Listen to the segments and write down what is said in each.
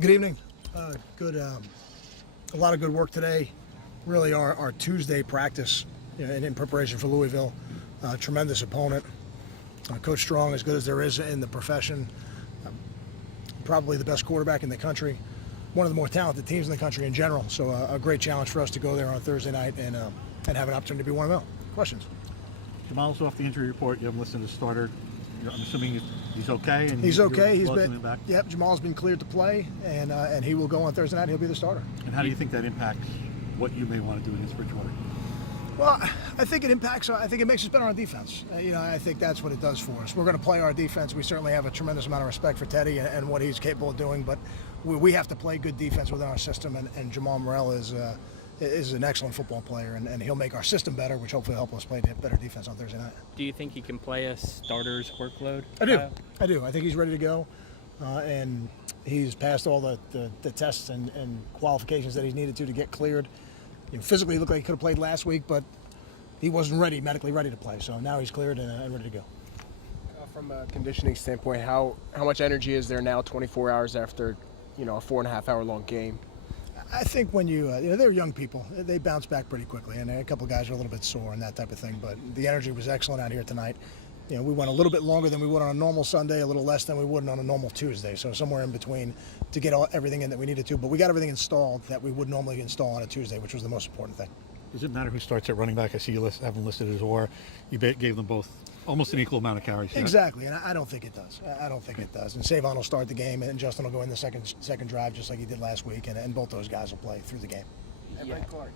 Good evening. A lot of good work today. Really, our Tuesday practice and in preparation for Louisville. Tremendous opponent. Coach Strong, as good as there is in the profession. Probably the best quarterback in the country. One of the more talented teams in the country in general. So a great challenge for us to go there on Thursday night and have an opportunity to be 1-0. Questions? Jamal's off the injury report. You haven't listed as starter. I'm assuming he's okay. And he's okay. He's been back. Yep. Jamal's been cleared to play, and he will go on Thursday night. He'll be the starter. And how do you think that impacts what you may want to do against Bridgewater? Well, I think it impacts. I think it makes us better on defense. I think that's what it does for us. We're going to play our defense. We certainly have a tremendous amount of respect for Teddy and what he's capable of doing, but we have to play good defense within our system. And Jamal Morrell is an excellent football player, and he'll make our system better, which hopefully will help us play better defense on Thursday night. Do you think he can play a starter's workload? I do. I think he's ready to go, and he's passed all the tests and qualifications that he's needed to get cleared. Physically, he looked like he could have played last week, but he wasn't medically ready to play. So now he's cleared and ready to go. From a conditioning standpoint, how much energy is there now 24 hours after, a 4.5-hour long game? I think when they're young people, they bounce back pretty quickly, and a couple of guys are a little bit sore and that type of thing. But the energy was excellent out here tonight. We went a little bit longer than we would on a normal Sunday, a little less than we would on a normal Tuesday. So somewhere in between to get everything in that we needed to. But we got everything installed that we would normally install on a Tuesday, which was the most important thing. Does it matter who starts at running back? I see you have them listed as or. You gave them both almost an equal amount of carries. Exactly, and I don't think it does. I don't think it does. And Savon will start the game, and Justin will go in the second drive just like he did last week, and both those guys will play through the game. And Ray Clark,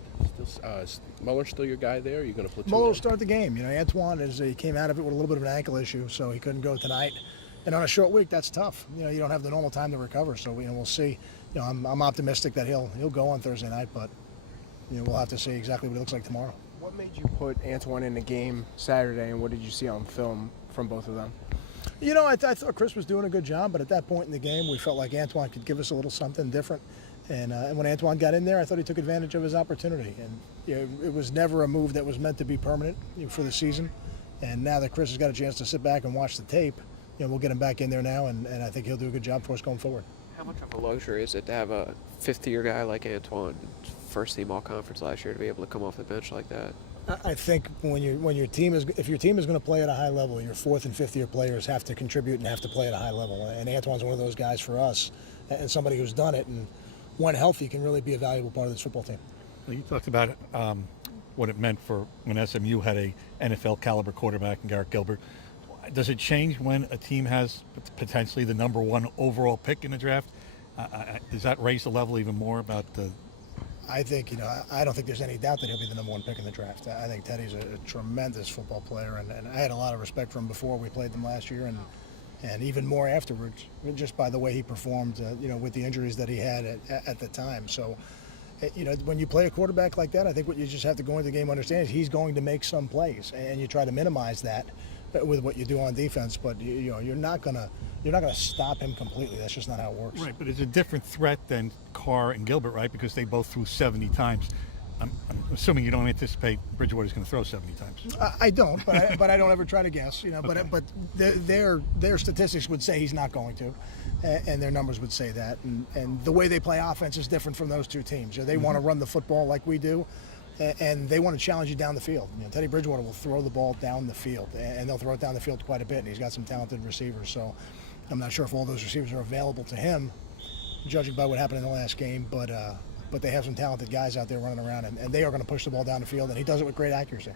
Muller still your guy there? Or are you going to platoon? Muller will start the game. Antoine he came out of it with a little bit of an ankle issue, so he couldn't go tonight. And on a short week, that's tough. You don't have the normal time to recover, so we'll see. I'm optimistic that he'll go on Thursday night, but we'll have to see exactly what it looks like tomorrow. What made you put Antoine in the game Saturday, and what did you see on film from both of them? I thought Chris was doing a good job, but at that point in the game, we felt like Antoine could give us a little something different. And when Antoine got in there, I thought he took advantage of his opportunity. And it was never a move that was meant to be permanent for the season. And now that Chris has got a chance to sit back and watch the tape, we'll get him back in there now, and I think he'll do a good job for us going forward. How much of a luxury is it to have a fifth-year guy like Antoine, first-team all-conference last year, to be able to come off the bench like that? I think if your team is going to play at a high level, your fourth and fifth-year players have to contribute and have to play at a high level. And Antoine's one of those guys for us, and somebody who's done it, and when healthy can really be a valuable part of this football team. Well, you talked about what it meant for when SMU had a NFL caliber quarterback in Garrett Gilbert. Does it change when a team has potentially the number one overall pick in the draft? Does that raise the level even more about the? I think I don't think there's any doubt that he'll be the number one pick in the draft. I think Teddy's a tremendous football player, and I had a lot of respect for him before we played them last year, and even more afterwards, just by the way he performed, with the injuries that he had at the time. So, when you play a quarterback like that, I think what you just have to go into the game understand is he's going to make some plays, and you try to minimize that with what you do on defense. But you're not gonna stop him completely. That's just not how it works. Right, but it's a different threat than Carr and Gilbert, right? Because they both threw 70 times. I'm assuming you don't anticipate Bridgewater's going to throw 70 times. I don't, but I don't ever try to guess. Okay. But their statistics would say he's not going to, and their numbers would say that. And the way they play offense is different from those two teams. They want to run the football like we do, and they want to challenge you down the field. Teddy Bridgewater will throw the ball down the field, and they'll throw it down the field quite a bit. And he's got some talented receivers, so I'm not sure if all those receivers are available to him, judging by what happened in the last game, but they have some talented guys out there running around, and they are going to push the ball down the field, and he does it with great accuracy.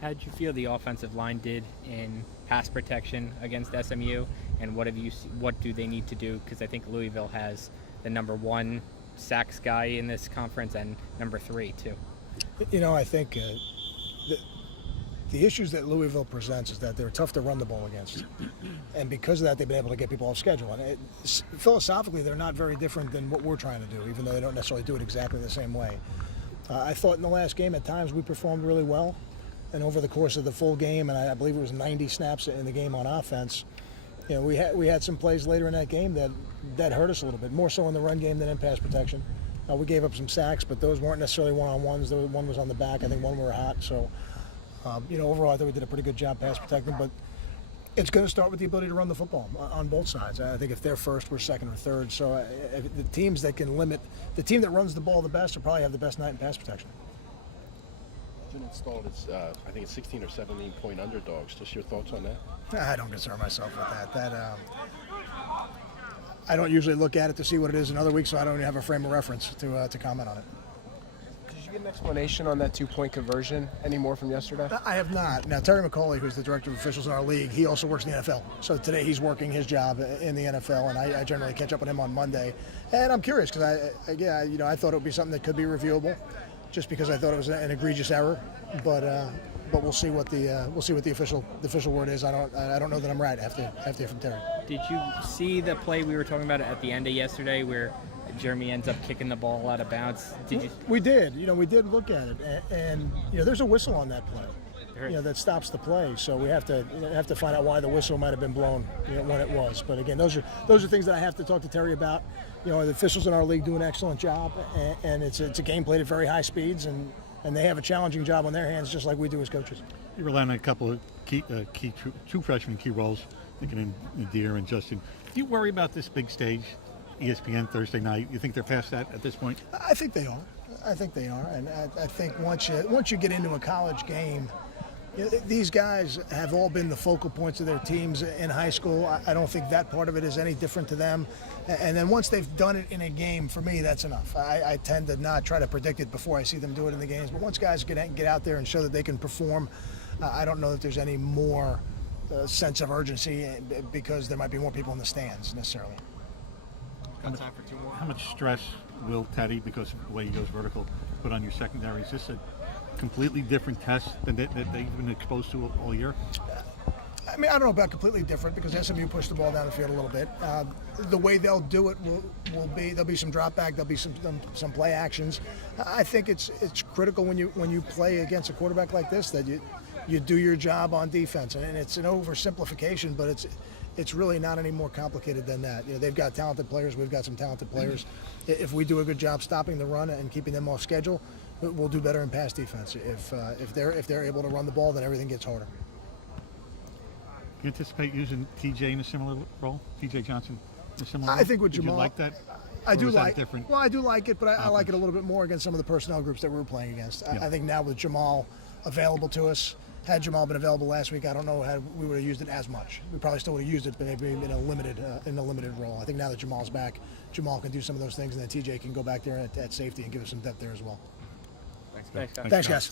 How did you feel the offensive line did in pass protection against SMU, and what do they need to do? Because I think Louisville has the number one sacks guy in this conference and number 3 too. I think the issues that Louisville presents is that they're tough to run the ball against. And because of that, they've been able to get people off schedule. And philosophically, they're not very different than what we're trying to do, even though they don't necessarily do it exactly the same way. I thought in the last game, at times, we performed really well. And over the course of the full game, and I believe it was 90 snaps in the game on offense, we had some plays later in that game that hurt us a little bit, more so in the run game than in pass protection. We gave up some sacks, but those weren't necessarily one-on-ones. One was on the back. I think one we were hot. So, overall, I thought we did a pretty good job pass protecting. But It's going to start with the ability to run the football on both sides. I think if they're first, we're second or third. So if the teams that can limit, the team that runs the ball the best will probably have the best night in pass protection. It's been installed. It's I think it's 16 or 17 point underdogs. Just your thoughts on that? I don't concern myself with that. I don't usually look at it to see what it is in other weeks, so I don't even have a frame of reference to comment on it. Did you get an explanation on that 2-point conversion anymore from yesterday? I have not. Now, Terry McCauley, who's the director of officials in our league, he also works in the NFL. So today he's working his job in the NFL, and I generally catch up with him on Monday. And I'm curious because I thought it would be something that could be reviewable, just because I thought it was an egregious error. But we'll see what the official word is. I don't know that I'm right. I have to hear from Terry. Did you see the play we were talking about at the end of yesterday where Jeremy ends up kicking the ball out of bounds? Did you? We did. We did look at it, and there's a whistle on that play. That stops the play. So we have to find out why the whistle might have been blown when it was. But again, those are things that I have to talk to Terry about. The officials in our league do an excellent job, and it's a game played at very high speeds, and they have a challenging job on their hands, just like we do as coaches. You rely on a couple of two freshmen key roles, thinking in Nadir and Justin. Do you worry about this big stage, ESPN Thursday night? You think they're past that at this point? I think they are, and I think once you get into a college game, these guys have all been the focal points of their teams in high school. I don't think that part of it is any different to them. And then once they've done it in a game, for me, that's enough. I tend to not try to predict it before I see them do it in the games. But once guys get out there and show that they can perform, I don't know that there's any more sense of urgency because there might be more people in the stands necessarily. Got time for 2 more. How much stress will Teddy, because of the way he goes vertical, put on your secondary? Is this a completely different test than that they've been exposed to all year? I mean, I don't know about completely different because SMU pushed the ball down the field a little bit. The way they'll do it will be there'll be some drop back, there'll be some play actions. I think it's critical when you play against a quarterback like this that you do your job on defense, and it's an oversimplification, but it's really not any more complicated than that. They've got talented players, we've got some talented players. If we do a good job stopping the run and keeping them off schedule, we'll do better in pass defense. If they're able to run the ball, then everything gets harder. Do you anticipate using TJ in a similar role? TJ Johnson in a similar role? I think with Did Jamal, you like that? I do Or is that like. different? Well, I do like it, but I like it a little bit more against some of the personnel groups that we were playing against. Yeah. I think now with Jamal available to us, had Jamal been available last week, I don't know how we would have used it as much. We probably still would have used it, but maybe in a limited role. I think now that Jamal's back, Jamal can do some of those things, and then TJ can go back there at safety and give us some depth there as well. Thanks, guys. Thanks, guys.